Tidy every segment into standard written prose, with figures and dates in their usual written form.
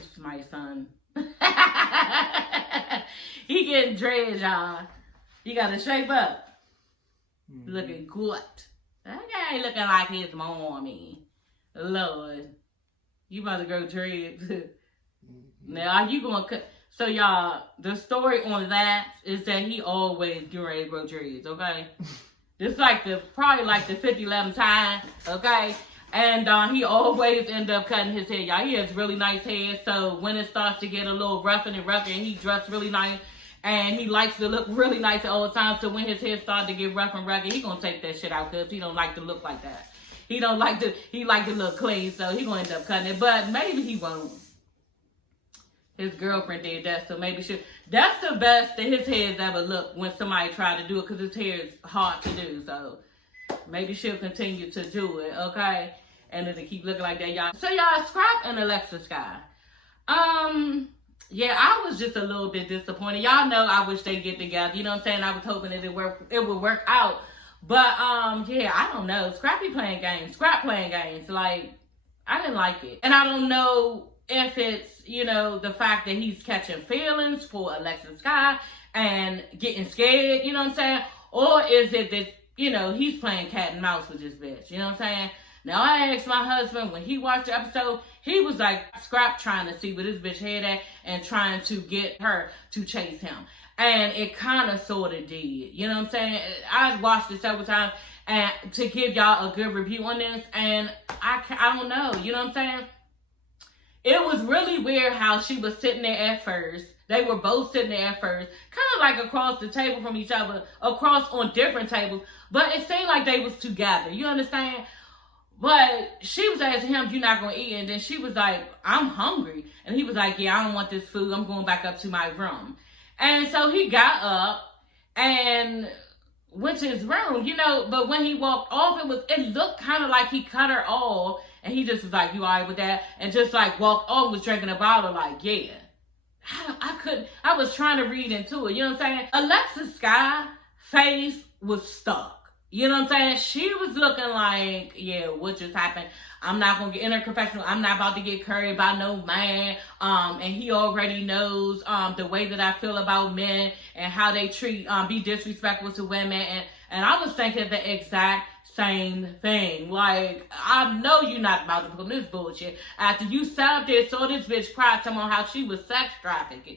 This is my son. He getting dreads, y'all. He got to shape up. Looking good. That guy ain't looking like his mommy. Lord. You about to grow dreads. Now, are you going to cut? So, y'all, the story on that is that he always get ready to grow dreads, okay? This like probably like the 50-11 time, okay? And he always end up cutting his hair, y'all. He has really nice hair, so when it starts to get a little rough and rugged, and he dressed really nice, and he likes to look really nice at all times, so when his hair starts to get rough and rugged, he gonna take that shit out because he don't like to look like that. He like to look clean, so he gonna end up cutting it, but maybe he won't. His girlfriend did that, so maybe she. That's the best that his hair's ever looked when somebody tried to do it, because his hair is hard to do, so maybe she'll continue to do it, okay? And it'll keep looking like that, y'all. So, y'all, Scrap and Alexa Sky. Yeah, I was just a little bit disappointed. Y'all know I wish they get together. You know what I'm saying? I was hoping that it would work out. But, yeah, I don't know. Scrappy playing games. Scrap playing games. Like, I didn't like it. And I don't know if it's, you know, the fact that he's catching feelings for Alexa Sky and getting scared, you know what I'm saying? Or is it that, you know, he's playing cat and mouse with this bitch, you know what I'm saying? Now, I asked my husband, when he watched the episode, he was like, Scrap trying to see where this bitch head at and trying to get her to chase him. And it kind of sort of did, you know what I'm saying? I watched it several times and to give y'all a good review on this, and I don't know, you know what I'm saying? It was really weird how she was sitting there at first. They were both sitting there at first, kind of like across the table from each other, across on different tables, but it seemed like they was together, you understand? But she was asking him, "You're not going to eat?" And then she was like, "I'm hungry." And he was like, "Yeah, I don't want this food. I'm going back up to my room." And so he got up and went to his room, you know, but when he walked off, it looked kind of like he cut her off. And he just was like, "You all right with that?" And just like walked off, was drinking a bottle, like, yeah. I was trying to read into it, you know what I'm saying? Alexa Sky face was stuck. You know what I'm saying? She was looking like, yeah, what just happened? I'm not going to get in her confessional. I'm not about to get curried by no man. And he already knows the way that I feel about men and how they be disrespectful to women. And I was thinking the exact same thing. Like, I know you're not about to put this bullshit. After you sat up there, saw this bitch cry, talking about how she was sex trafficked.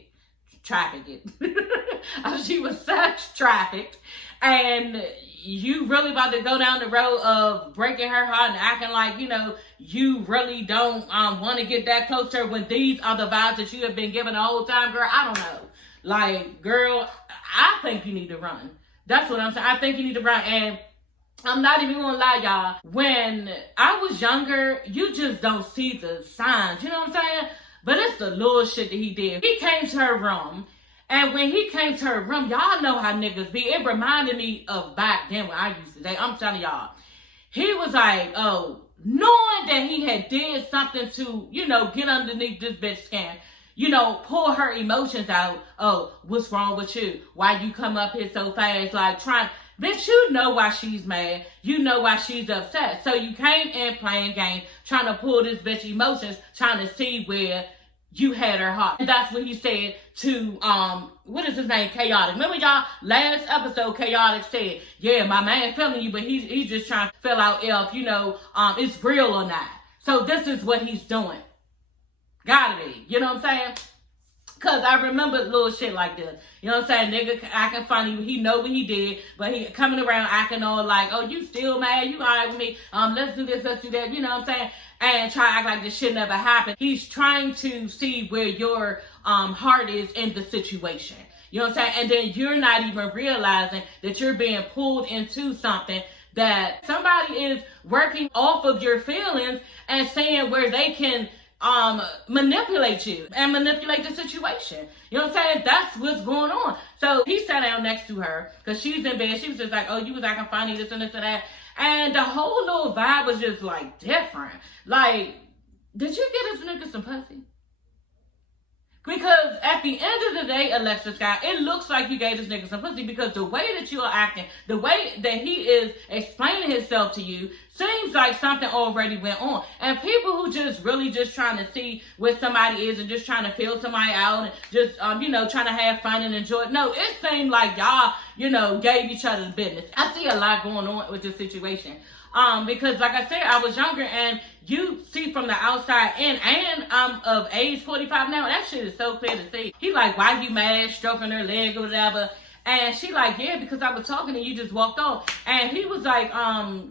She was sex trafficked. And you really about to go down the road of breaking her heart and acting like, you know, you really don't want to get that close to her when these are the vibes that you have been given the whole time, girl. I don't know. Like, girl, I think you need to run. That's what I'm saying. I think you need to run. And I'm not even going to lie, y'all. When I was younger, you just don't see the signs. You know what I'm saying? But it's the little shit that he did. He came to her room. And when he came to her room, y'all know how niggas be. It reminded me of back then when I used to date. I'm telling y'all. He was like, oh, knowing that he had did something to, you know, get underneath this bitch's skin. You know, pull her emotions out. Oh, what's wrong with you? Why you come up here so fast? Like, bitch, you know why she's mad. You know why she's upset. So you came in playing games, trying to pull this bitch emotions, trying to see where you had her heart. And that's what he said to, what is his name? Chaotic. Remember y'all, last episode, Chaotic said, yeah, my man feeling you, but he's just trying to fill out if, you know, it's real or not. So this is what he's doing. Gotta be. You know what I'm saying? Because I remember little shit like this. You know what I'm saying? Nigga acting funny. He know what he did. But he coming around acting all like, oh, you still mad? You all right with me? Let's do this, let's do that. You know what I'm saying? And try to act like this shit never happened. He's trying to see where your heart is in the situation. You know what I'm saying? And then you're not even realizing that you're being pulled into something that somebody is working off of your feelings and saying where they can manipulate you and manipulate the situation. You know what I'm saying? That's what's going on. So he sat down next to her because she's in bed. She was just like, oh, you was acting funny, this and this and that. And the whole little vibe was just like different. Like, did you get this nigga some pussy? Because at the end of the day, Alexa Scott, it looks like you gave this nigga some pussy because the way that you are acting, the way that he is explaining himself to you, seems like something already went on. And people who just really just trying to see where somebody is and just trying to feel somebody out and just, trying to have fun and enjoy it. No, it seemed like y'all, gave each other the business. I see a lot going on with this situation. Because like I said, I was younger and you see from the outside in, and I'm of age 45 now. That shit is so clear to see. He like, why you mad? Stroking her leg or whatever. And she like, yeah, because I was talking and you just walked off. And he was like,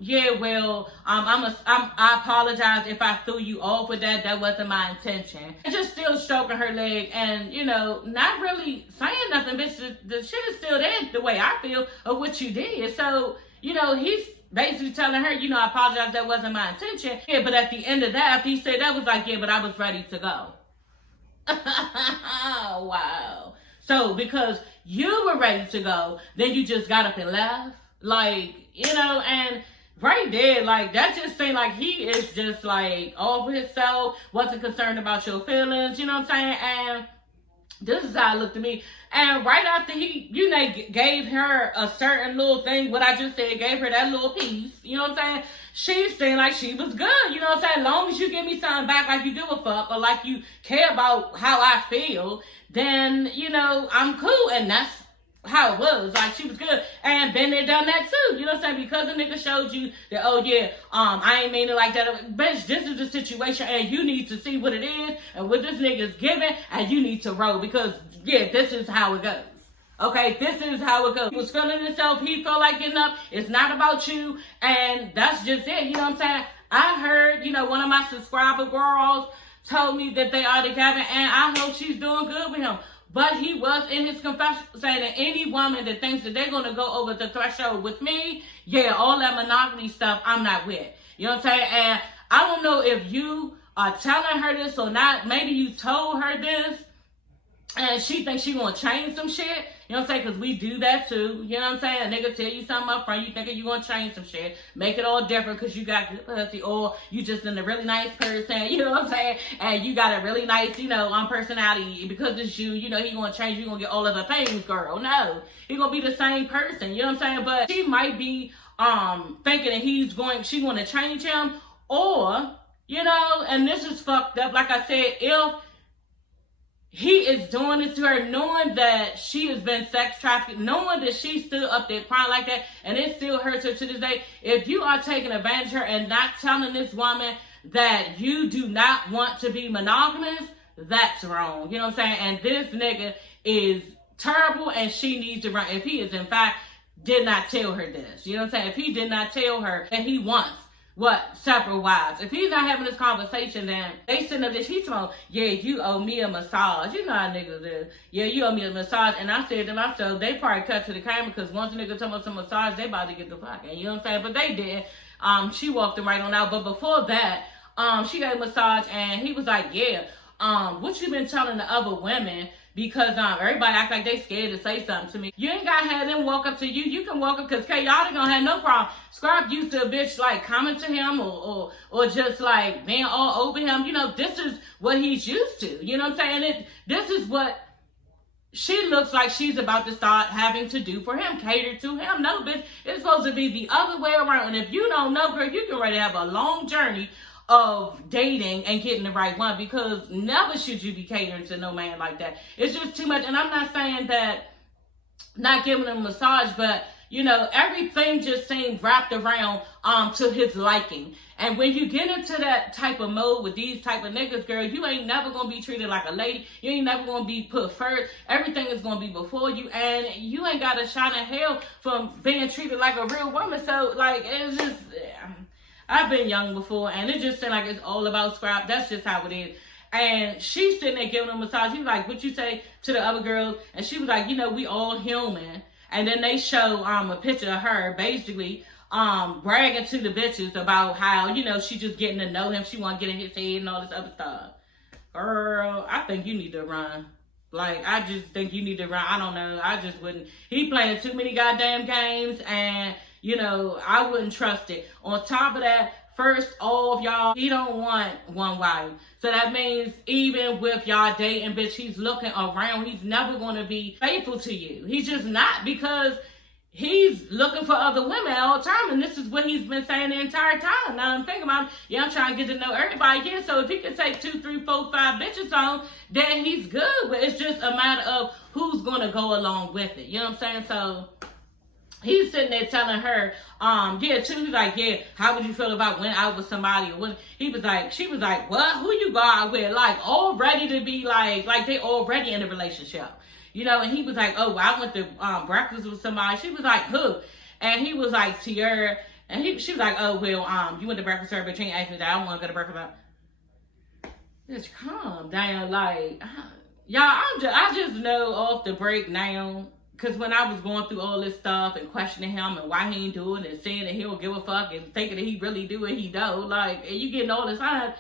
yeah, well, I apologize if I threw you off with that. That wasn't my intention. And just still stroking her leg and, not really saying nothing, bitch. The shit is still there the way I feel of what you did. So, he's basically telling her, I apologize, that wasn't my intention. Yeah, but at the end of that, after he said that, was like, yeah, but I was ready to go. Wow. So, because you were ready to go, then you just got up and left. Like, and right there, like, that just seemed like he is just, like, over himself, wasn't concerned about your feelings, you know what I'm saying? And this is how it looked to me. And right after he, gave her a certain little thing, what I just said, gave her that little piece, you know what I'm saying? She seemed like she was good, you know what I'm saying? As long as you give me something back like you give a fuck or like you care about how I feel, then, I'm cool. And that's how it was. Like, she was good. And been there, done that too. You know what I'm saying? Because the nigga showed you that, oh yeah, I ain't mean it like that. Bitch, this is the situation and you need to see what it is and what this nigga's giving and you need to roll because, yeah, this is how it goes. Okay, this is how it goes. He was feeling himself. He felt like getting up. It's not about you. And that's just it. You know what I'm saying? I heard, one of my subscriber girls told me that they are together and I hope she's doing good with him. But he was in his confession saying that any woman that thinks that they're going to go over the threshold with me, yeah, all that monogamy stuff, I'm not with. You know what I'm saying? And I don't know if you are telling her this or not. Maybe you told her this and she thinks she going to change some shit. You know what I'm saying? Because we do that too. You know what I'm saying? A nigga tell you something up front, you thinking you going to change some shit. Make it all different because you got good pussy or you just in a really nice person. You know what I'm saying? And you got a really nice, personality. Because it's you, he going to change. You going to get all of the things, girl. No. He going to be the same person. You know what I'm saying? But she might be thinking that she going to change him. Or, and this is fucked up. Like I said, if he is doing this to her, knowing that she has been sex trafficked, knowing that she stood up there crying like that, and it still hurts her to this day. If you are taking advantage of her and not telling this woman that you do not want to be monogamous, that's wrong. You know what I'm saying? And this nigga is terrible and she needs to run. If he is, in fact, did not tell her this. You know what I'm saying? If he did not tell her that he wants separate wives. If he's not having this conversation, then they sitting up there, she's saying, yeah, you owe me a massage. You know how niggas is. Yeah, you owe me a massage. And I said to myself, they probably cut to the camera because once a nigga talking about some massage, they about to get the fucking. You know what I'm saying? But they did. She walked him right on out. But before that, she got a massage and he was like, yeah, what you been telling the other women? Because everybody act like they scared to say something to me. You ain't gotta have them walk up to you. You can walk up because chaotic gonna have no problem. Scrap used to a bitch like coming to him or just like being all over him. This is what he's used to. You know what I'm saying? This is what she looks like she's about to start having to do for him, cater to him. No, bitch, it's supposed to be the other way around. And if you don't know, girl, you can ready to have a long journey of dating and getting the right one, because never should you be catering to no man like that. It's just too much. And I'm not saying that not giving him a massage, but everything just seemed wrapped around to his liking. And when you get into that type of mode with these type of niggas, girl, you ain't never gonna be treated like a lady. You ain't never gonna be put first. Everything is gonna be before you, and you ain't got a shot in hell from being treated like a real woman. So like, it's just, I've been young before, and it just seemed like it's all about scrap. That's just how it is. And she's sitting there giving him a massage. He's like, what you say to the other girls? And she was like, we all human. And then they show a picture of her basically bragging to the bitches about how, she just getting to know him. She want to get in his head and all this other stuff. Girl, I think you need to run. Like, I just think you need to run. I don't know. I just wouldn't. He playing too many goddamn games, and I wouldn't trust it. On top of that, first off, y'all, he don't want one wife. So that means even with y'all dating, bitch, he's looking around. He's never going to be faithful to you. He's just not, because he's looking for other women all the time, and this is what he's been saying the entire time. Now I'm thinking about, yeah, I'm trying to get to know everybody. Yeah, so if he can take 2, 3, 4, 5 bitches on, then he's good. But it's just a matter of who's going to go along with it. You know what I'm saying? So he's sitting there telling her, he's like, yeah, how would you feel about went out with somebody? Or when he was like, she was like, what? Who you go out with? Like, all ready to be like they already in a relationship. You know, and he was like, oh, I went to breakfast with somebody. She was like, who? And he was like, Tierra. And she was like, oh, well, you went to breakfast with her, but you ain't asked me that. I don't want to go to breakfast with her. Just calm down. Like, y'all, I just know off the break now. Because when I was going through all this stuff and questioning him and why he ain't doing it and saying that he don't give a fuck and thinking that he really do and he don't, like, and you getting all this time.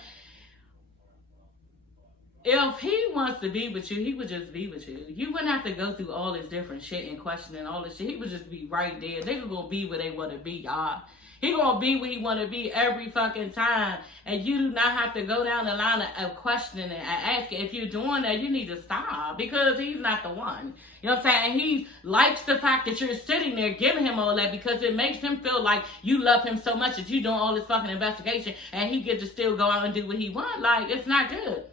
If he wants to be with you, he would just be with you. You wouldn't have to go through all this different shit and questioning all this shit. He would just be right there. Nigga gonna be where they want to be, y'all. He gonna be where he want to be every fucking time. And you do not have to go down the line of questioning and asking. If you're doing that, you need to stop, because he's not the one. You know what I'm saying? And he likes the fact that you're sitting there giving him all that, because it makes him feel like you love him so much that you're doing all this fucking investigation and he get to still go out and do what he wants. Like, it's not good.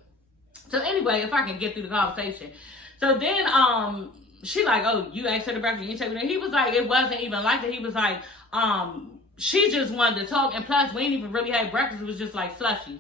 So anyway, if I can get through the conversation. So then she like, oh, you asked her to breakfast, you didn't take me. He was like, it wasn't even like that. He was like, she just wanted to talk, and plus we didn't even really have breakfast. It was just like slushy.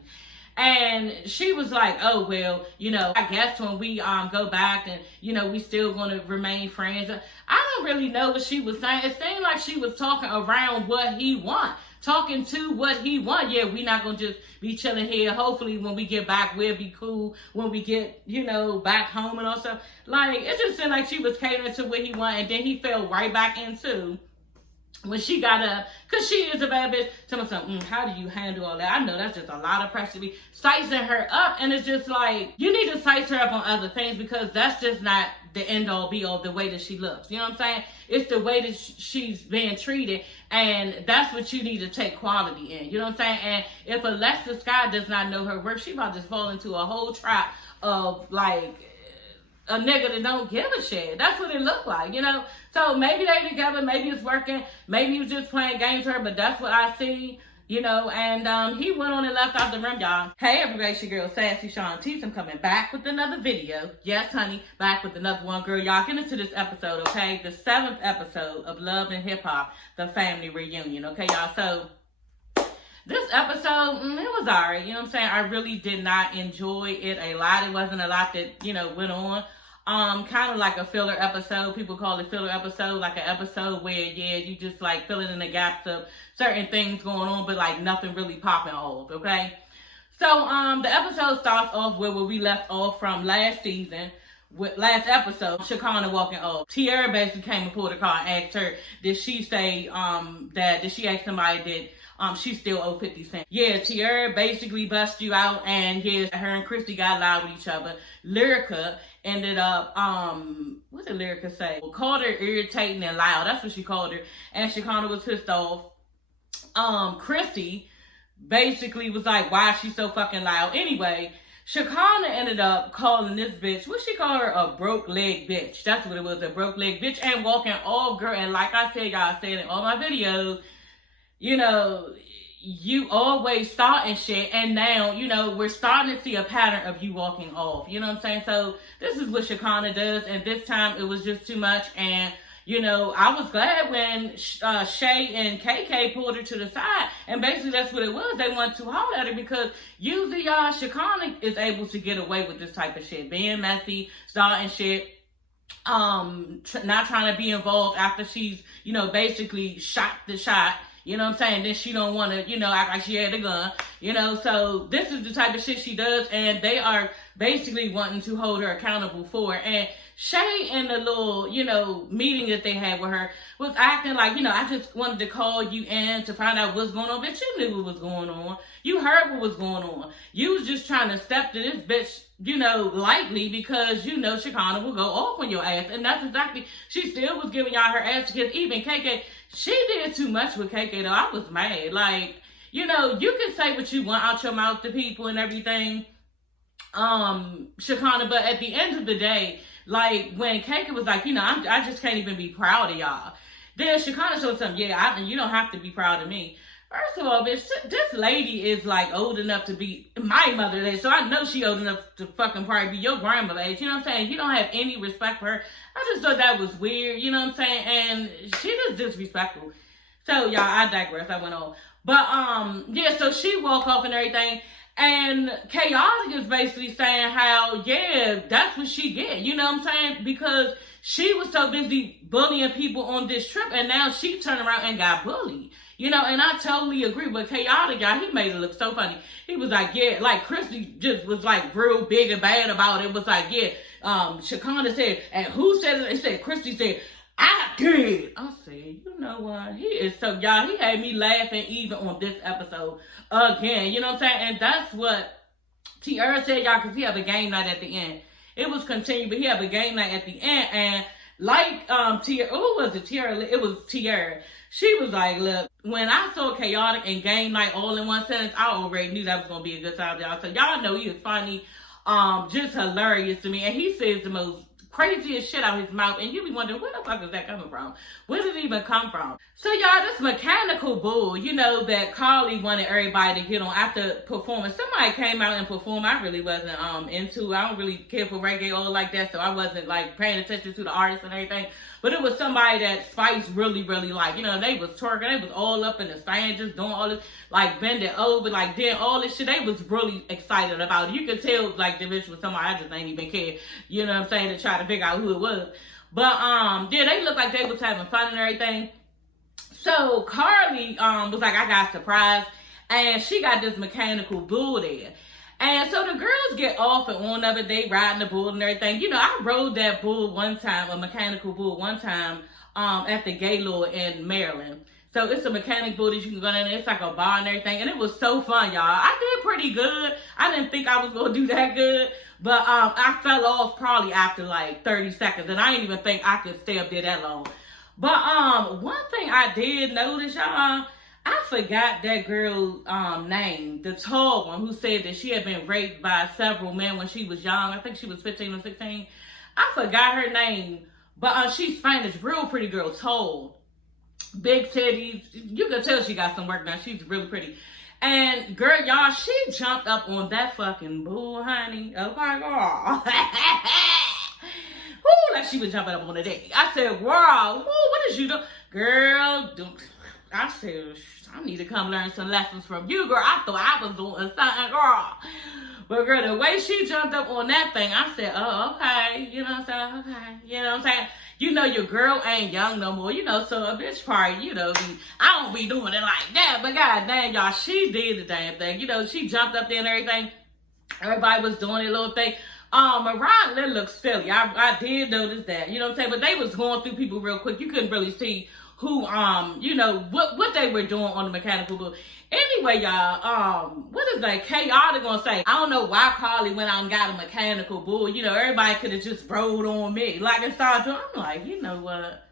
And she was like, oh, well, you know, I guess when we go back and, you know, we still going to remain friends. I don't really know what she was saying. It seemed like she was talking around what he want. Talking to what he want. Yeah, we not going to just be chilling here. Hopefully when we get back, we'll be cool. When we get, you know, back home and all stuff. Like, it just seemed like she was catering to what he want. And then he fell right back into when she got up, because she is a bad bitch. Tell me something, how do you handle all that? I know that's just a lot of pressure to be sizing her up. And it's just like, you need to size her up on other things, because that's just not the end all be all, the way that she looks. You know what I'm saying? It's the way that she's being treated. And that's what you need to take quality in. You know what I'm saying? And if Alexis Scott does not know her worth, she about to fall into a whole trap of like a nigga that don't give a shit. That's what it looked like, you know? So maybe they together, maybe it's working, maybe he was just playing games with her, but that's what I see, you know? And he went on and left out the room, y'all. Hey everybody, it's your girl Sassy Sean Tees. I'm coming back with another video. Yes, honey, back with another one. Girl, y'all get into this episode, okay? The 7th episode of Love and Hip Hop, the family reunion, okay, y'all? So this episode, it was alright, you know what I'm saying? I really did not enjoy it a lot. It wasn't a lot that, you know, went on. Kind of like a filler episode. People call it filler episode, like an episode where, yeah, you just like filling in the gaps of certain things going on, but like nothing really popping off, okay? So, the episode starts off where we left off from last season, with last episode, Shakana walking off. Tierra basically came and pulled her car and asked her, did she say, did she ask somebody that she still owe 50 cents? Yeah, Tierra basically bust you out, and yeah, her and Christy got loud with each other. Lyrica ended up, what did Lyrica say? Well, called her irritating and loud. That's what she called her. And Shakana was pissed off. Christy basically was like, why is she so fucking loud? Anyway, Shakana ended up calling this bitch, what she call her? A broke leg bitch. That's what it was, a broke leg bitch. And walking all girl. And like I said, y'all said in all my videos, you know, you always starting shit, and now, you know, we're starting to see a pattern of you walking off. You know what I'm saying? So this is what Shakana does, and this time it was just too much. And, you know, I was glad when Shay and KK pulled her to the side, and basically that's what it was. They wanted to holler at her, because usually, y'all, Shakana is able to get away with this type of shit. Being messy, starting shit, not trying to be involved after she's, you know, basically shot the shot. You know what I'm saying? Then she don't want to, you know, act like she had a gun. You know, so this is the type of shit she does, and they are basically wanting to hold her accountable for it. And Shay, in the little, you know, meeting that they had with her, was acting like, you know, I just wanted to call you in to find out what's going on. Bitch, you knew what was going on. You heard what was going on. You was just trying to step to this bitch, you know, lightly, because you know Shakana will go off on your ass. And that's exactly, she still was giving y'all her ass, because even KK, she did too much with KK though. I was mad. Like, you know, you can say what you want out your mouth to people and everything, Shakana, but at the end of the day, like, when Keika was like, you know, I just can't even be proud of y'all. Then Shakana showed something, yeah, you don't have to be proud of me. First of all, bitch, this lady is, like, old enough to be my mother's age, so I know she old enough to fucking probably be your grandmother's age, you know what I'm saying? You don't have any respect for her. I just thought that was weird, you know what I'm saying? And she just disrespectful. So, y'all, I digress, I went on. But, yeah, so she walked off and everything, and Chaotic is basically saying how, yeah, that's what she get, you know what I'm saying? Because she was so busy bullying people on this trip, and now she turned around and got bullied. You know, and I totally agree with Chaotic, y'all. He made it look so funny. He was like, yeah, like, Christy just was, like, real big and bad about it. Was like, yeah, Shakana said, and who said it? It said, Christy said, I did. I said, you know what? He is so, y'all, he had me laughing even on this episode again. You know what I'm saying? And that's what Tierra said, y'all, because he have a game night at the end. It was continued, but he have a game night at the end. And like, Tierra, who was it? Tierra? It was Tierra. She was like, look, when I saw Chaotic and Game Night all in one sentence, I already knew that was going to be a good time, y'all. So y'all know he is funny, just hilarious to me. And he says the most craziest shit out his mouth. And you be wondering, where the fuck is that coming from? Where did it even come from? So y'all, this mechanical bull, you know, that Carly wanted everybody to get on after performing. Somebody came out and performed. I really wasn't into. I don't really care for reggae all like that. So I wasn't like paying attention to the artists and everything. But it was somebody that Spice really, really liked. You know, they was twerking. They was all up in the stand, just doing all this, like, bending over, like, doing all this shit. They was really excited about it. You could tell, like, the bitch was somebody I just ain't even care. You know what I'm saying? To try to figure out who it was. But, yeah, they looked like they was having fun and everything. So, Carly, was like, I got surprised. And she got this mechanical bull there. And so the girls get off and on of it. They riding the bull and everything. You know, I rode that bull one time, a mechanical bull one time, at the Gaylord in Maryland. So it's a mechanic bull that you can go in. It's like a bar and everything. And it was so fun, y'all. I did pretty good. I didn't think I was going to do that good. But I fell off probably after like 30 seconds. And I didn't even think I could stay up there that long. But one thing I did notice, y'all, I forgot that girl's name, the tall one who said that she had been raped by several men when she was young. I think she was 15 or 16. I forgot her name, but she's Spanish, real pretty girl, tall, big titties. You can tell she got some work done. She's really pretty. And girl, y'all, she jumped up on that fucking bull, honey. Oh my God. Woo, like she was jumping up on the deck. I said, wow, woo, what is you doing? Girl, I said, I need to come learn some lessons from you, girl. I thought I was doing something, girl. But, girl, the way she jumped up on that thing, I said, oh, okay. You know what I'm saying? Okay. You know what I'm saying? You know, your girl ain't young no more. You know, so a bitch probably, you know, I don't be doing it like that. But, god damn, y'all, she did the damn thing. You know, she jumped up there and everything. Everybody was doing their little thing. Mariah Lynn looks silly. I did notice that. You know what I'm saying? But they was going through people real quick. You couldn't really see who, you know, what they were doing on the mechanical bull. Anyway, y'all, what is that? Chaotic gonna say? I don't know why Carly went out and got a mechanical bull. You know, everybody could have just rolled on me. Like, and started doing, I'm like, you know what?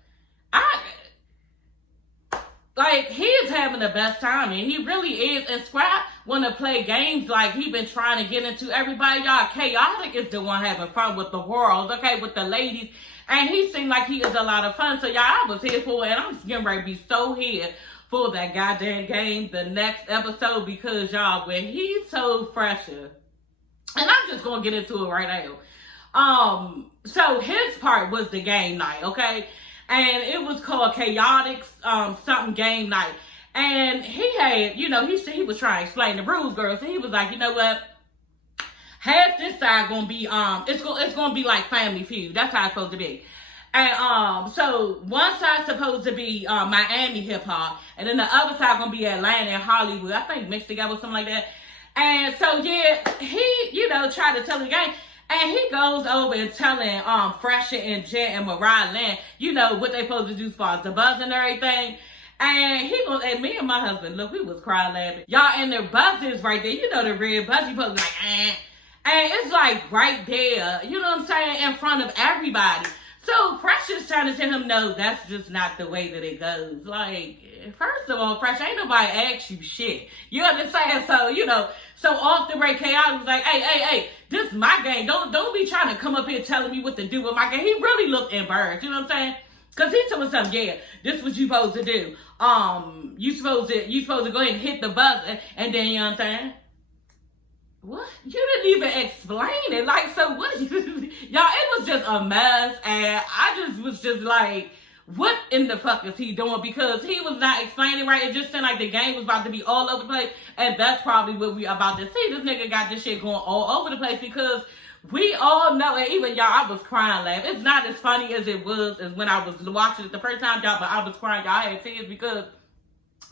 Like, he is having the best time, and he really is. And Scrap want to play games like he been trying to get into everybody. Y'all, Chaotic is the one having fun with the world, okay, with the ladies. And he seemed like he is a lot of fun. So, y'all, I was here for it, and I'm getting ready to be so here for that goddamn game the next episode, because, y'all, when he told Fresher, and I'm just going to get into it right now. So, his part was the game night, okay? And it was called Chaotic something game night. And he had, you know, he was trying to explain the rules, girls. And he was like, you know what? Half this side gonna be it's gonna be like Family Feud. That's how it's supposed to be. And so one side's supposed to be Miami hip hop, and then the other side gonna be Atlanta and Hollywood. I think mixed together or something like that. And so yeah, he, you know, tried to tell the game. And he goes over and telling Fresher and Jet and Mariah Lynn, you know, what they supposed to do as far as the buzz and everything. And me and my husband, look, we was crying laughing. Y'all, and the buzz is right there. You know the red buzz, you supposed to be like, eh. And it's like right there, you know what I'm saying, in front of everybody. So Precious trying to tell him, no, that's just not the way that it goes. Like, first of all, Precious, ain't nobody asked you shit. You understand? So, so off the break, Chaotic was like, hey, this is my game. Don't be trying to come up here telling me what to do with my game. He really looked embarrassed, you know what I'm saying? Cause he told me something, yeah, this is what you supposed to do. You supposed to go ahead and hit the buzzer, and then, you know what I'm saying? What? You didn't even explain it. Like, so what? Y'all, it was just a mess. And I just was just like, what in the fuck is he doing? Because he was not explaining right. It just seemed like the game was about to be all over the place. And that's probably what we about to see. This nigga got this shit going all over the place because we all know, and even y'all, I was crying laughing. It's not as funny as it was as when I was watching it the first time, y'all, but I was crying. Y'all had tears because,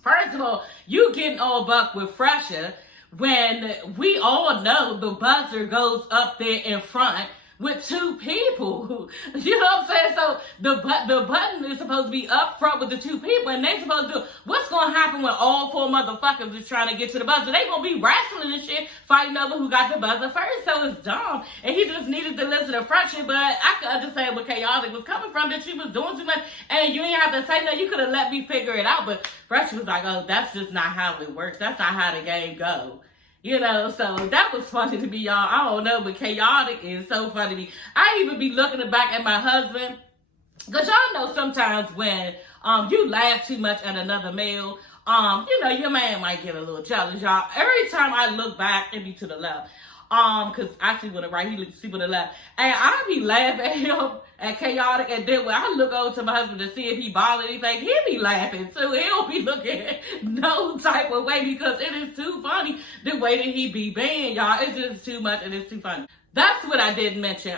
first of all, you getting all buck with Fresher when we all know the buzzer goes up there in front with two people. You know what I'm saying? So the button is supposed to be up front with the two people, and they supposed to do, what's going to happen when all four motherfuckers is trying to get to the buzzer? They going to be wrestling and shit, fighting over who got the buzzer first. So it's dumb. And he just needed to listen to Fresher, but I could understand where Chaotic was coming from, that she was doing too much, and you ain't have to say no. You could have let me figure it out, but Fresher was like, oh, that's just not how it works. That's not how the game goes. You know, so that was funny to me, y'all. I don't know, but Chaotic is so funny to me. I even be looking back at my husband, because y'all know sometimes when you laugh too much at another male, your man might get a little jealous, y'all. Every time I look back, it be to the left. Because I see with the right, he see with the left. And I be laughing at him, at Chaotic, and then when I look over to my husband to see if he bothered anything, he be laughing too. He don't be looking no type of way because it is too funny the way that he be being, y'all. It's just too much and it's too funny. That's what I did mention.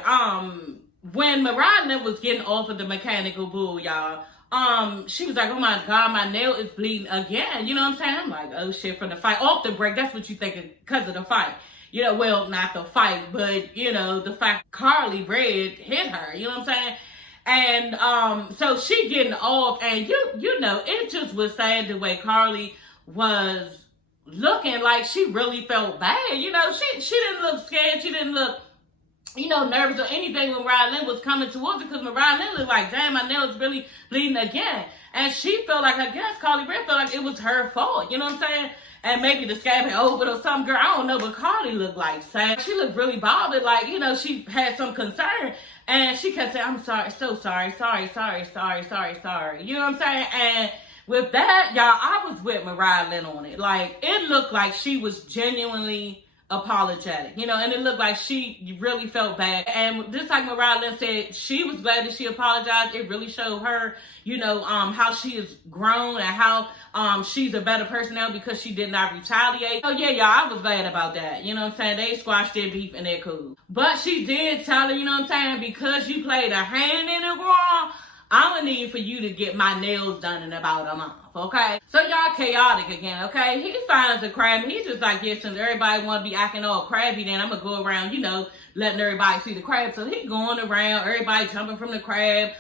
When Mariah was getting off of the mechanical bull, y'all, she was like, oh my God, my nail is bleeding again. You know what I'm saying? I'm like, oh shit, from the fight. Off the break, that's what you thinking because of the fight. Well, not the fight, but, the fact Carly Red hit her, you know what I'm saying? And, so she getting off, and it just was sad the way Carly was looking like she really felt bad. She didn't look scared. She didn't look, nervous or anything when Rylan was coming towards her, because Rylan looked like, damn, my nail is really bleeding again. And she felt like, I guess Carly Red felt like it was her fault, you know what I'm saying? And maybe the scab had opened or some girl, I don't know, but Carly looked like sad. She looked really bothered, like, she had some concern. And she kept saying, I'm sorry, so sorry. You know what I'm saying? And with that, y'all, I was with Mariah Lynn on it. Like, it looked like she was genuinely apologetic, and it looked like she really felt bad. And just like Mariah Lynn said, she was glad that she apologized. It really showed her, how she has grown and how she's a better person now because she did not retaliate. Oh yeah, y'all, I was glad about that. You know what I'm saying? They squashed their beef and they're cool. But she did tell her, you know what I'm saying, because you played a hand in it wrong, I'm gonna need for you to get my nails done in about a month, okay? So y'all Chaotic again, okay? He finds a crab and he's just like, yeah, since everybody wanna be acting all crabby, then I'm gonna go around, letting everybody see the crab. So he going around, everybody jumping from the crab.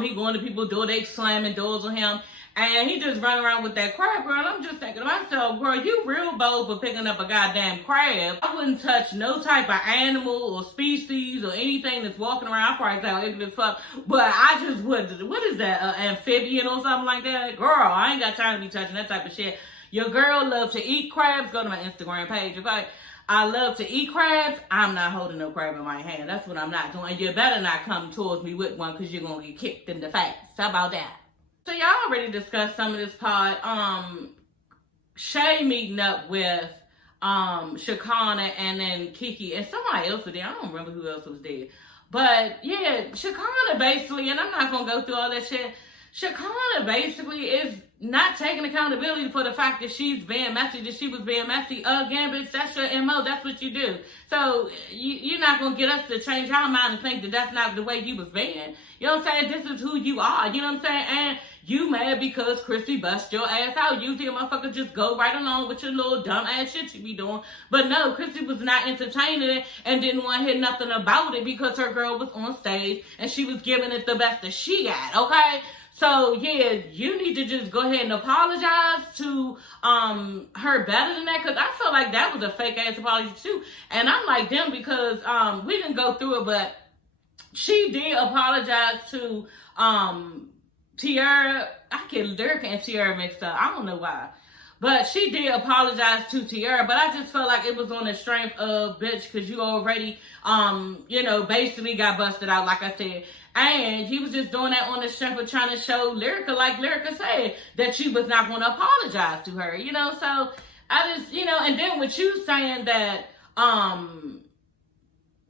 He going to people's door, they slamming doors on him. And he just running around with that crab, girl. And I'm just thinking to myself, girl, you real bold for picking up a goddamn crab. I wouldn't touch no type of animal or species or anything that's walking around. I probably sound ignorant as fuck, but I just wouldn't. What is that, amphibian or something like that? Girl, I ain't got time to be touching that type of shit. Your girl loves to eat crabs. Go to my Instagram page, okay? I love to eat crabs. I'm not holding no crab in my hand. That's what I'm not doing. You better not come towards me with one because you're going to get kicked in the face. How about that? So y'all already discussed some of this pod. Shay meeting up with Shakana and then Kiki and somebody else was there. I don't remember who else was there. But yeah, Shakana basically, and I'm not going to go through all that shit. Shakana basically is not taking accountability for the fact that she's being messy, that she was being messy again, bitch. That's your MO. That's what you do. So you're not going to get us to change our mind and think that that's not the way you was being. You know what I'm saying? This is who you are. You know what I'm saying? And you mad because Chrissy bust your ass out. Usually a motherfucker just go right along with your little dumb ass shit you be doing. But no, Chrissy was not entertaining it and didn't want to hear nothing about it because her girl was on stage and she was giving it the best that she got, okay? So, yeah, you need to just go ahead and apologize to her better than that, because I felt like that was a fake-ass apology, too. And I'm like them because we didn't go through it, but she did apologize to Tiara. I get Lyrica and Tiara mixed up. I don't know why. But she did apologize to Tiara, but I just felt like it was on the strength of, bitch, because you already, basically got busted out, like I said. And he was just doing that on the strength of trying to show Lyrica, like Lyrica said, that she was not going to apologize to her, So I just, and then with you saying that,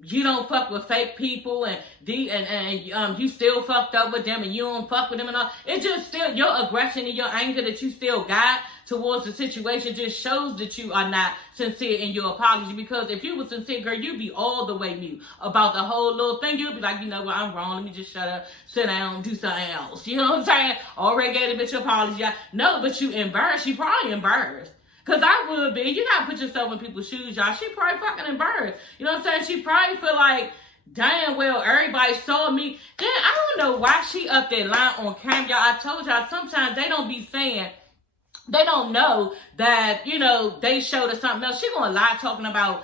you don't fuck with fake people and you still fucked up with them and you don't fuck with them and all. It just still, your aggression and your anger that you still got towards the situation just shows that you are not sincere in your apology. Because if you were sincere, girl, you'd be all the way mute about the whole little thing. You'd be like, you know what, I'm wrong. Let me just shut up, sit down, do something else. You know what I'm saying? Already gave a bitch apology. No, but you embarrassed. You probably embarrassed. Because I would be. You gotta put yourself in people's shoes, y'all. She probably fucking embarrassed. You know what I'm saying? She probably feel like, damn well, everybody saw me. Then I don't know why she up there lying on camera. Y'all, I told y'all, sometimes they don't be saying, they don't know that, they showed us something else. She gonna lie talking about,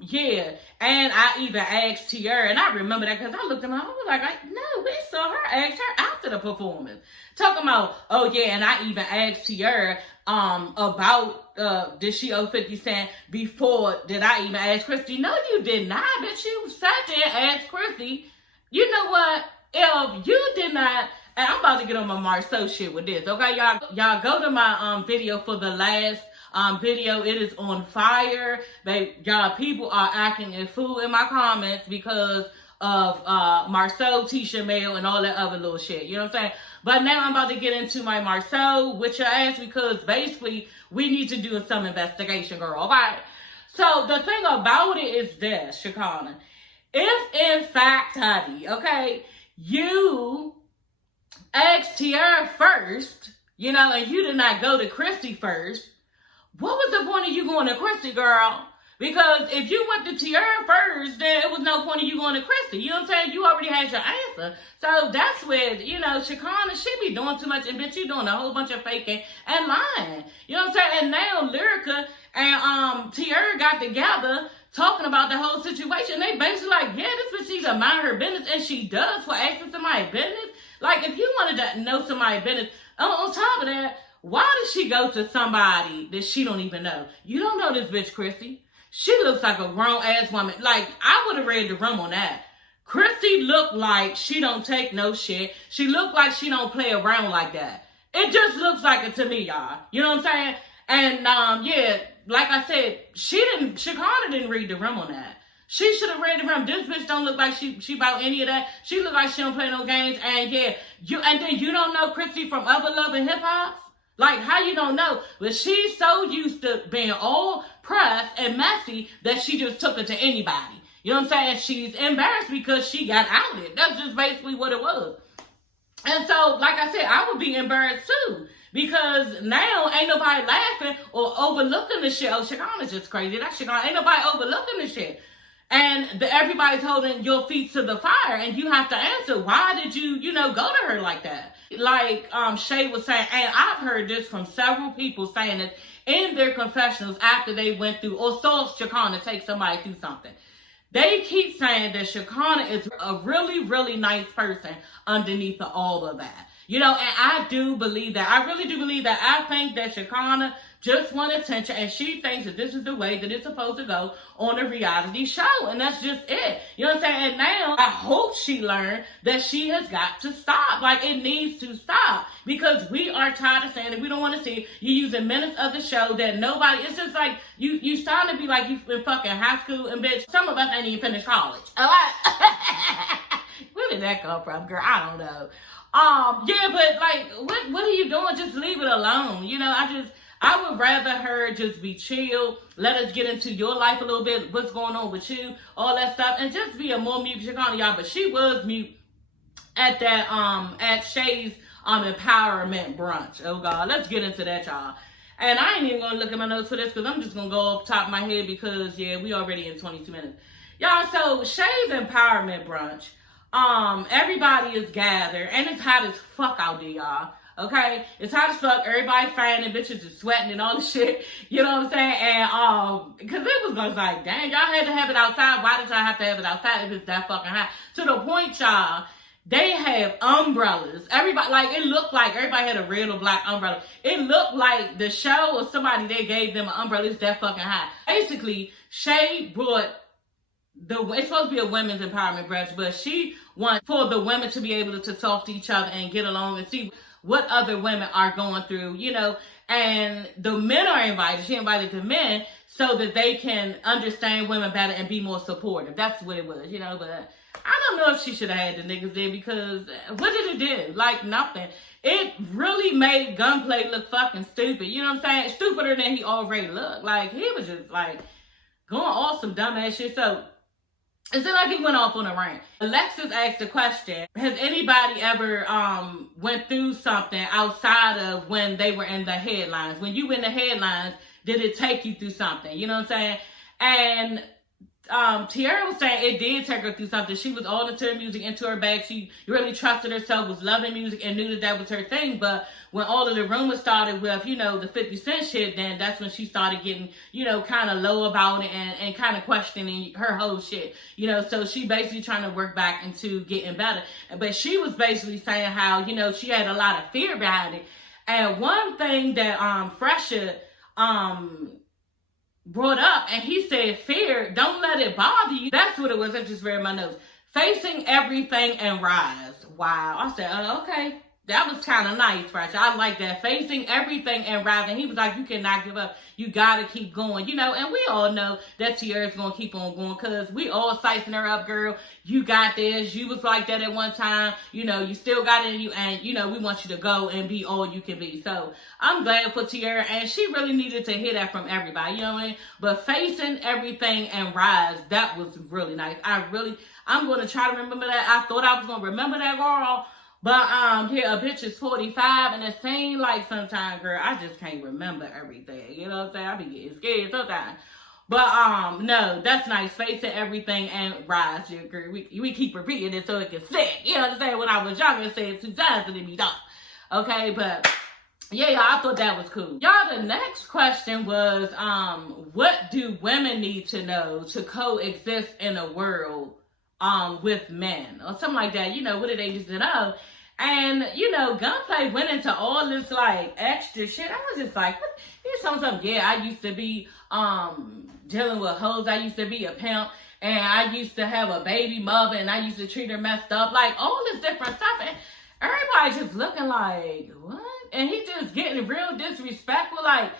yeah. And I even asked Tiara, and I remember that because I looked at her, I was like, no, we saw her ask her after the performance. Talking about, oh yeah, and I even asked Tiara, about, did she owe 50 Cent before did I even ask Christy? No, you did not, bitch. You sat there and asked Christy. You know what? If you did not, and I'm about to get on my Marceau shit with this, okay, y'all? Y'all go to my video for the last video. It is on fire. Y'all, people are acting a fool in my comments because of Marceau, Tisha Mail, and all that other little shit. You know what I'm saying? But now I'm about to get into my Marceau with your ass because basically we need to do some investigation, girl. Okay? So the thing about it is this, Shakana. If in fact, honey, okay, you asked Tiara first, and you did not go to Christy first, what was the point of you going to Christy, girl? Because if you went to Tiara first, then it was no point of you going to Christy. You know what I'm saying? You already had your answer. So that's where, Shakana, she be doing too much. And bitch, you doing a whole bunch of faking and lying. You know what I'm saying? And now Lyrica and Tiara got together talking about the whole situation. They basically like, yeah, this bitch needs to mind her business. And she does for asking somebody's business. Like, if you wanted to know somebody's business, on top of that, why did she go to somebody that she don't even know? You don't know this bitch, Christy. She looks like a grown-ass woman. Like, I would have read the room on that. Christy looked like she don't take no shit. She looked like she don't play around like that. It just looks like it to me, y'all. You know what I'm saying? And, yeah, like I said, Shakana didn't read the room on that. She should have read the room. This bitch don't look like she about any of that. She look like she don't play no games. And, yeah, and then you don't know Christy from Other Love and Hip Hop? Like, how you don't know? But she's so used to being all pressed and messy that she just took it to anybody. You know what I'm saying? She's embarrassed because she got outed. That's just basically what it was. And so, like I said, I would be embarrassed too. Because now ain't nobody laughing or overlooking the shit. Oh, Shakana's just crazy. That's Shakana. Ain't nobody overlooking the shit. And everybody's holding your feet to the fire. And you have to answer, why did you, go to her like that? Like Shay was saying, and I've heard this from several people saying this in their confessionals after they went through or saw Shakana take somebody through something. They keep saying that Shakana is a really, really nice person underneath all of that. And I do believe that. I really do believe that. I think that Shakana just wants attention, and she thinks that this is the way that it's supposed to go on a reality show, and that's just it. You know what I'm saying? And now, I hope she learned that she has got to stop. Like, it needs to stop, because we are tired of saying that we don't want to see you using minutes of the show that nobody, it's just like, you starting to be like you in fucking high school, and bitch, some of us ain't even finished college. Where did that come from, girl? I don't know. Yeah, but like, what are you doing? Just leave it alone. I would rather her just be chill. Let us get into your life a little bit. What's going on with you? All that stuff. And just be a more mute Shakana, y'all. But she was mute at that, at Shay's, empowerment brunch. Oh, God. Let's get into that, y'all. And I ain't even going to look at my notes for this because I'm just going to go off the top of my head because, yeah, we already in 22 minutes. Y'all, so Shay's empowerment brunch. Everybody is gathered. And it's hot as fuck out there, y'all. Okay, it's hot as fuck. Everybody fanning, bitches is sweating and all this shit. You know what I'm saying? And because it was like, dang, y'all had to have it outside. Why did y'all have to have it outside if it's that fucking hot? To the point, y'all, they have umbrellas. Everybody, like, it looked like everybody had a red or black umbrella. It looked like the show or somebody, they gave them an umbrella. It's that fucking hot. Basically, Shay brought it's supposed to be a women's empowerment brunch, but she wants for the women to be able to talk to each other and get along and see what other women are going through, you know, and the men are invited. She invited the men so that they can understand women better and be more supportive. That's what it was, you know, but I don't know if she should have had the niggas there because what did it do? Like nothing. It really made Gunplay look fucking stupid. You know what I'm saying? Stupider than he already looked. Like he was just like going off some dumbass shit. So it's like he went off on a rant. Alexis asked the question, has anybody ever went through something outside of when they were in the headlines? When you were in the headlines, did it take you through something? You know what I'm saying? And Tiara was saying it did take her through something. She was all into her music, into her bag. She really trusted herself, was loving music, and knew that that was her thing. But when all of the rumors started with, you know, the 50 Cent shit, then that's when she started getting, you know, kind of low about it and kind of questioning her whole shit. You know, so she basically trying to work back into getting better. But she was basically saying how, you know, she had a lot of fear behind it. And one thing that Fresher brought up, and he said, fear, don't let it bother you. That's what it was. I just read my notes. Facing everything and rise. Wow. I said, oh, okay. That was kind of nice, Fresh. I like that. Facing everything and rise. And he was like, you cannot give up. You got to keep going. You know, and we all know that Tiara's going to keep on going because we all sizing her up, girl. You got this. You was like that at one time. You know, you still got it in you. And, you know, we want you to go and be all you can be. So I'm glad for Tiara. And she really needed to hear that from everybody. You know what I mean? But facing everything and rise, that was really nice. I'm going to try to remember that. I thought I was going to remember that, girl. But here a bitch is 45 and it seems like sometimes, girl, I just can't remember everything. You know what I'm saying? I be getting scared sometimes. But no, that's nice. Facing everything and rise, you agree. We keep repeating it so it can stick. You know what I'm saying? When I was younger, I said it 2 times and it be done. Okay, but yeah, y'all, I thought that was cool. Y'all, the next question was, what do women need to know to coexist in a world with men or something like that? You know, what do they need to know? And, you know, Gunplay went into all this, like, extra shit. I was just like, here's something. Yeah, I used to be dealing with hoes. I used to be a pimp. And I used to have a baby mother. And I used to treat her messed up. Like, all this different stuff. And everybody just looking like, what? And he just getting real disrespectful. Like,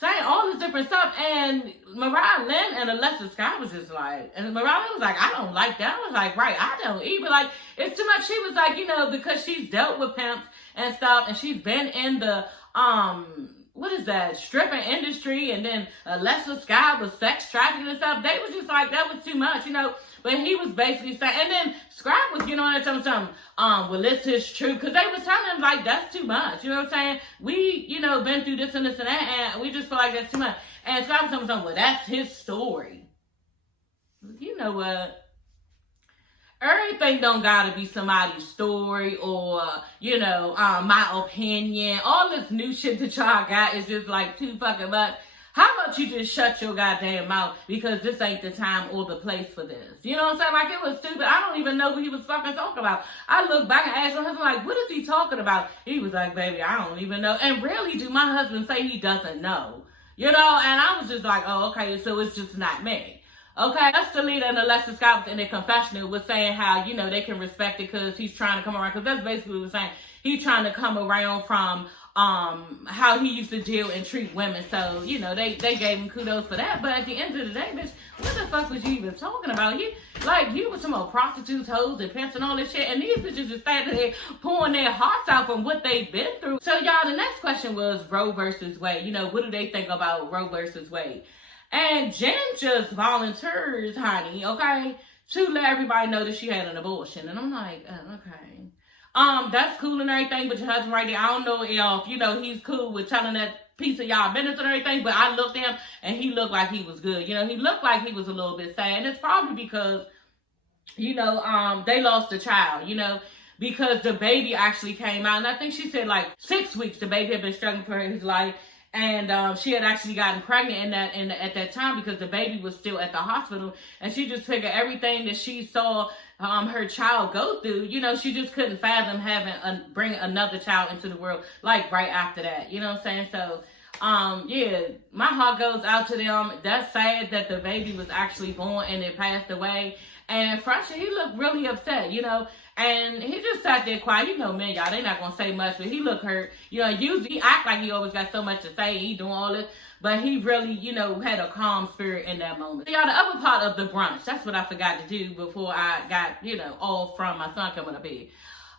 saying all this different stuff. And Mariah Lynn and Alexis Scott was just like, and Mariah Lynn was like, I don't like that. I was like, right, I don't either. Like, it's too much. She was like, you know, because she's dealt with pimps and stuff, and she's been in the, what is that, stripping industry, and then Alexis Scott was sex trafficking and stuff. They was just like, that was too much, you know. But he was basically saying, and then Scrap was, you know, and telling something, well, this is true, because they was telling him, like, that's too much, you know what I'm saying? We, you know, been through this and this and that, and we just feel like that's too much. And Scrap was telling something, well, that's his story. You know what? Everything don't gotta be somebody's story or, you know, my opinion. All this new shit that y'all got is just, like, too fucking much. How about you just shut your goddamn mouth because this ain't the time or the place for this? You know what I'm saying? Like, it was stupid. I don't even know what he was fucking talking about. I looked back and asked my husband, like, what is he talking about? He was like, baby, I don't even know. And rarely do my husband say he doesn't know. You know? And I was just like, oh, okay, so it's just not me. Okay, that's the leader and Alexis Scott in their confessional was saying how, you know, they can respect it because he's trying to come around. Because that's basically what he was saying. He's trying to come around from how he used to deal and treat women. So, you know, they gave him kudos for that. But at the end of the day, bitch, what the fuck was you even talking about? You was some old prostitutes, hoes, and pimps and all this shit. And these bitches just standing there pouring their hearts out from what they've been through. So, y'all, the next question was Roe versus Wade. You know, what do they think about Roe versus Wade? And Jen just volunteers, honey, okay, to let everybody know that she had an abortion. And I'm like, okay. That's cool and everything, but your husband right there, I don't know if, you know, he's cool with telling that piece of y'all business and everything, but I looked at him and he looked like he was good. You know, he looked like he was a little bit sad. And it's probably because, you know, they lost a child, you know. because the baby actually came out. And I think she said like 6 weeks the baby had been struggling for his life. And she had actually gotten pregnant at that time because the baby was still at the hospital. And she just figured everything that she saw her child go through, you know, she just couldn't fathom bring another child into the world like right after that. You know what I'm saying? So yeah, my heart goes out to them. That's sad that the baby was actually born and it passed away. And Fresher, he looked really upset, you know. And he just sat there quiet. You know, man, y'all, they not going to say much, but he looked hurt. You know, usually he act like he always got so much to say. He doing all this. But he really, you know, had a calm spirit in that moment. Y'all, the other part of the brunch, that's what I forgot to do before I got, you know, all from my son coming up here.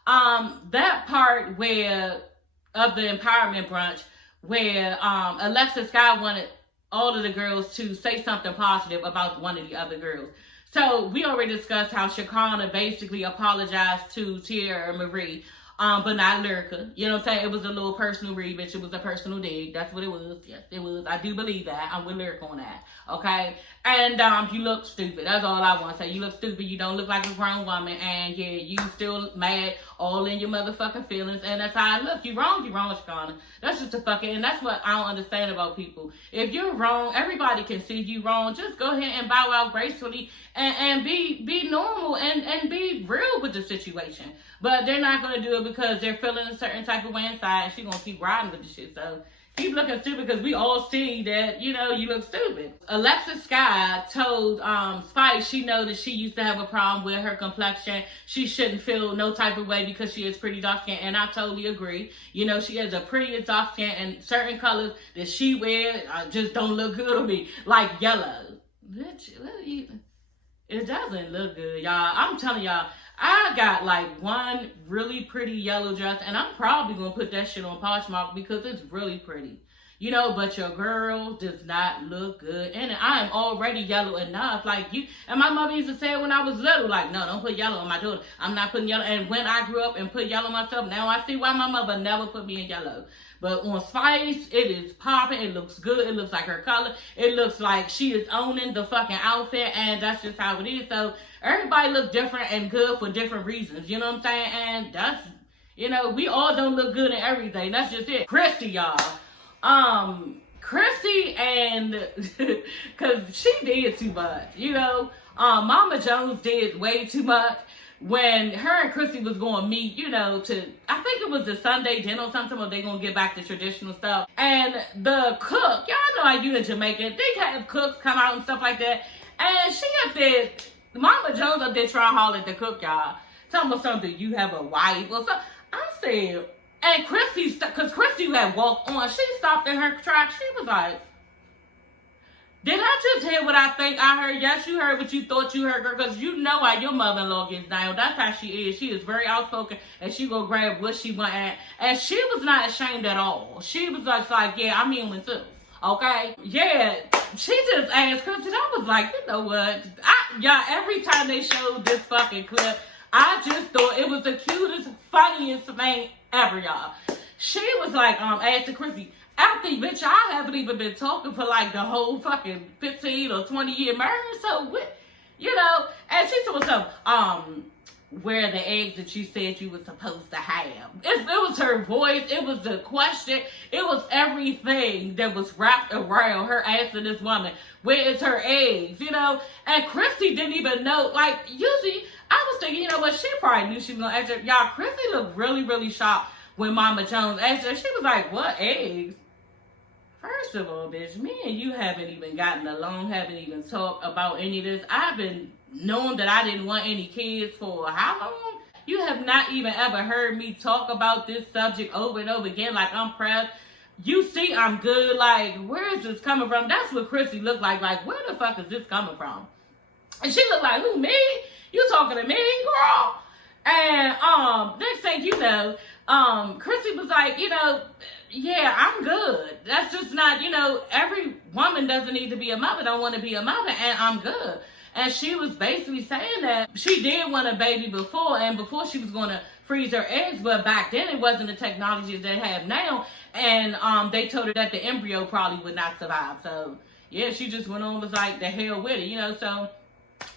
That part of the empowerment brunch where Alexis Sky wanted all of the girls to say something positive about one of the other girls. So we already discussed how Shekinah basically apologized to Tierra Marie, but not Lyrica. You know what I'm saying? It was a little personal read, bitch. It was a personal dig. That's what it was. Yes, it was. I do believe that. I'm with Lyrica on that. Okay? And you look stupid. That's all I want to say. You look stupid. You don't look like a grown woman. And yeah, you still mad, all in your motherfucking feelings. And that's how I look. You wrong, Shekinah. That's just a fucking, and that's what I don't understand about people. If you're wrong, everybody can see you wrong. Just go ahead and bow out gracefully and be normal and be real with the situation. But they're not going to do it because they're feeling a certain type of way inside, and she's going to keep riding with the shit. So keep looking stupid because we all see that, you know, you look stupid. Alexis Sky told Spice she know that she used to have a problem with her complexion. She shouldn't feel no type of way because she is pretty dark skin, and I totally agree. You know, she has a pretty dark skin, and certain colors that she wears just don't look good on me. Like yellow. Bitch, it doesn't look good, y'all. I'm telling y'all, I got like one really pretty yellow dress, and I'm probably going to put that shit on Poshmark because it's really pretty. You know, but your girl does not look good. And I am already yellow enough. Like you, and my mother used to say when I was little, like, no, don't put yellow on my daughter. I'm not putting yellow. And when I grew up and put yellow on myself, now I see why my mother never put me in yellow. But on Spice, it is popping. It looks good. It looks like her color. It looks like she is owning the fucking outfit. And that's just how it is. So everybody look different and good for different reasons. You know what I'm saying? And that's, you know, we all don't look good in everything. That's just it. Christy, y'all. Christy and, cause she did too much, you know. Mama Jones did way too much. When her and Chrissy was going to meet, you know, I think it was the Sunday dinner or something, or they going to get back to traditional stuff. And the cook, y'all know how you in Jamaica, they have cooks come out and stuff like that. And she up there, Mama Jones up there trying to holler at the cook, y'all. Tell me something, you have a wife or something. I said, and Chrissy, because Chrissy had walked on, she stopped in her tracks. She was like, did I just hear what I think I heard? Yes, you heard what you thought you heard, girl, because you know how your mother-in-law gets down. That's how she is. She is very outspoken, and she gonna grab what she want at. And she was not ashamed at all. She was just like, yeah, I'm human too. Okay? Yeah, she just asked Chrissy. I was like, you know what? Y'all, every time they showed this fucking clip, I just thought it was the cutest, funniest thing ever, y'all. She was like, asking Chrissy, after, bitch, I haven't even been talking for like the whole fucking 15 or 20 year marriage. So, what, you know, and she told something, where are the eggs that you said you were supposed to have? It was her voice. It was the question. It was everything that was wrapped around her asking this woman, where is her eggs? You know, and Christy didn't even know, like, usually, I was thinking, you know what, she probably knew she was going to ask her. Y'all, Christy looked really, really shocked when Mama Jones asked her. She was like, what eggs? First of all, bitch, me and you haven't even gotten along, haven't even talked about any of this. I've been knowing that I didn't want any kids for how long? You have not even ever heard me talk about this subject over and over again like I'm pressed. You see I'm good, like, where is this coming from? That's what Chrissy looked like where the fuck is this coming from? And she looked like, who, me? You talking to me, girl? And next thing you know, Chrissy was like, you know, yeah, I'm good. That's just not, you know, every woman doesn't need to be a mother, don't want to be a mother, and I'm good. And she was basically saying that she did want a baby before, and before she was going to freeze her eggs, but back then it wasn't the technology they have now, and they told her that the embryo probably would not survive. So, yeah, she just went on, was like, the hell with it, you know, so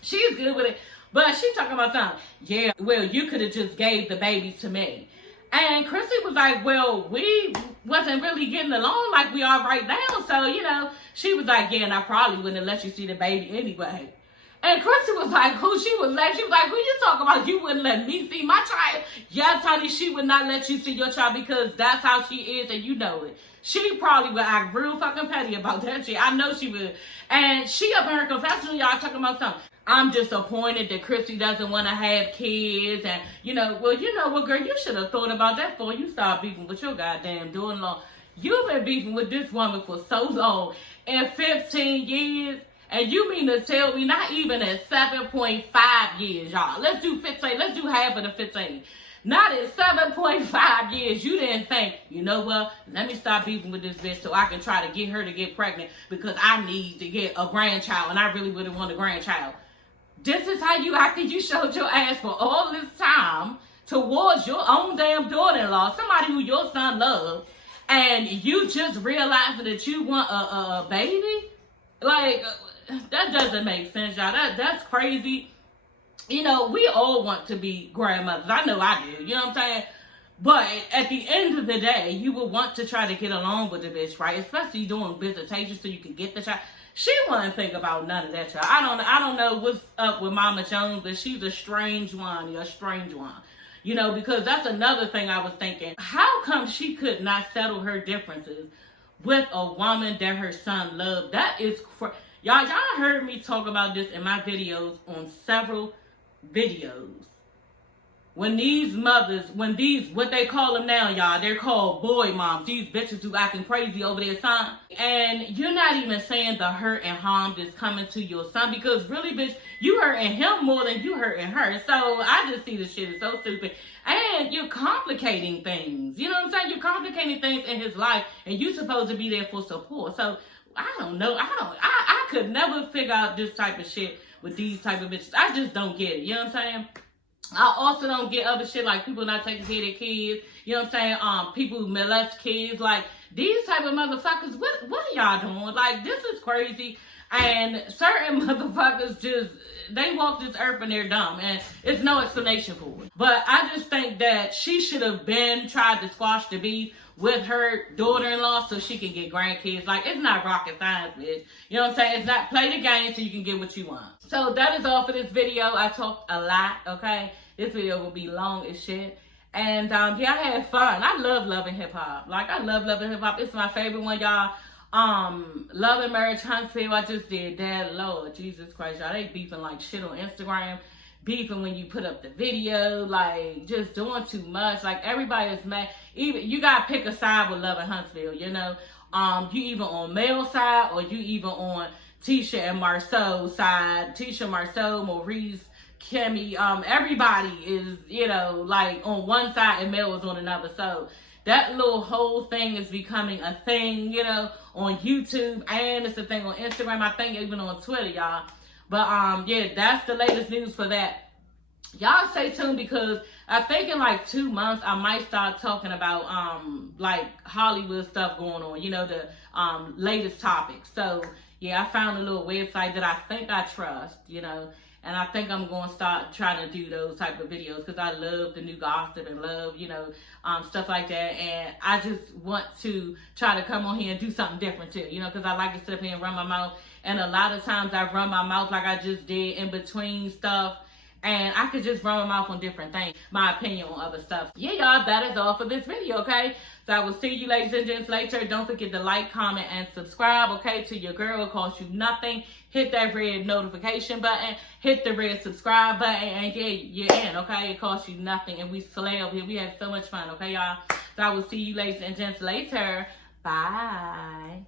she's good with it. But she talking about something. Yeah, well, you could have just gave the baby to me. And Chrissy was like, well, we wasn't really getting along like we are right now. So, you know, she was like, yeah, and I probably wouldn't have let you see the baby anyway. And Chrissy was like, who? She was like, who you talking about? You wouldn't let me see my child? Yes, honey, she would not let you see your child because that's how she is and you know it. She probably would act real fucking petty about that shit. I know she would. And she up in her confessional, y'all talking about something. I'm disappointed that Chrissy doesn't want to have kids. And, you know what, girl, you should have thought about that before you start beefing with your goddamn daughter-in-law. You've been beefing with this woman for so long. In 15 years. And you mean to tell me not even at 7.5 years, y'all. Let's do 15. Let's do half of the 15. Not at 7.5 years, you didn't think, you know what, let me stop beefing with this bitch so I can try to get her to get pregnant because I need to get a grandchild and I really wouldn't want a grandchild. This is how you acted. You showed your ass for all this time towards your own damn daughter-in-law, somebody who your son loves, and you just realizing that you want a baby? Like, that doesn't make sense, y'all. That's crazy. You know, we all want to be grandmothers. I know I do. You know what I'm saying? But at the end of the day, you will want to try to get along with the bitch, right? Especially doing visitations so you can get the child. She wouldn't think about none of that, y'all. I don't know what's up with Mama Jones, but she's a strange one, a strange one. You know, because that's another thing I was thinking. How come she could not settle her differences with a woman that her son loved? That is y'all heard me talk about this in my videos on several videos. When these mothers, what they call them now, y'all, they're called boy moms. These bitches who acting crazy over their son. And you're not even saying the hurt and harm that's coming to your son because really, bitch, you hurting him more than you hurting her. So I just see this shit is so stupid. And you're complicating things. You know what I'm saying? You're complicating things in his life and you're supposed to be there for support. So I don't know. I could never figure out this type of shit with these type of bitches. I just don't get it. You know what I'm saying? I also don't get other shit like people not taking care of their kids. You know what I'm saying? People who molest kids. Like, these type of motherfuckers, what are y'all doing? Like, this is crazy. And certain motherfuckers just, they walk this earth and they're dumb. And it's no explanation for it. But I just think that she should have been tried to squash the beef with her daughter-in-law so she can get grandkids. Like, it's not rocket science, bitch. You know what I'm saying? It's not play the game so you can get what you want. So that is all for this video. I talked a lot, okay? This video will be long as shit. And yeah, I had fun. I love loving hip-hop. Like, I love loving hip-hop. It's my favorite one, y'all. Love and Marriage Huntsville. I just did that. Lord Jesus Christ, y'all. They beefing like shit on Instagram. Beefing when you put up the video, like just doing too much. Like everybody is mad. Even you gotta pick a side with Love and Huntsville, you know. You either on male side or you either on Tisha and Marceau's side. Tisha, Marceau, Maurice, Kimmy, everybody is, you know, like on one side and Mel is on another. So that little whole thing is becoming a thing, you know, on YouTube and it's a thing on Instagram. I think even on Twitter, y'all. But yeah, that's the latest news for that. Y'all stay tuned because I think in like 2 months I might start talking about like Hollywood stuff going on, you know, the latest topics. So yeah, I found a little website that I think I trust, you know, and I think I'm going to start trying to do those type of videos because I love the new gossip and love, you know, stuff like that. And I just want to try to come on here and do something different too, you know, because I like to sit up here and run my mouth. And a lot of times I run my mouth like I just did in between stuff. And I could just run my mouth on different things. My opinion on other stuff. Yeah, y'all, that is all for this video, okay? So I will see you ladies and gents later. Don't forget to like, comment, and subscribe, okay? To your girl, it costs you nothing. Hit that red notification button. Hit the red subscribe button. And yeah, you're in, okay? It costs you nothing. And we slay over here. We have so much fun, okay, y'all? So I will see you ladies and gents later. Bye.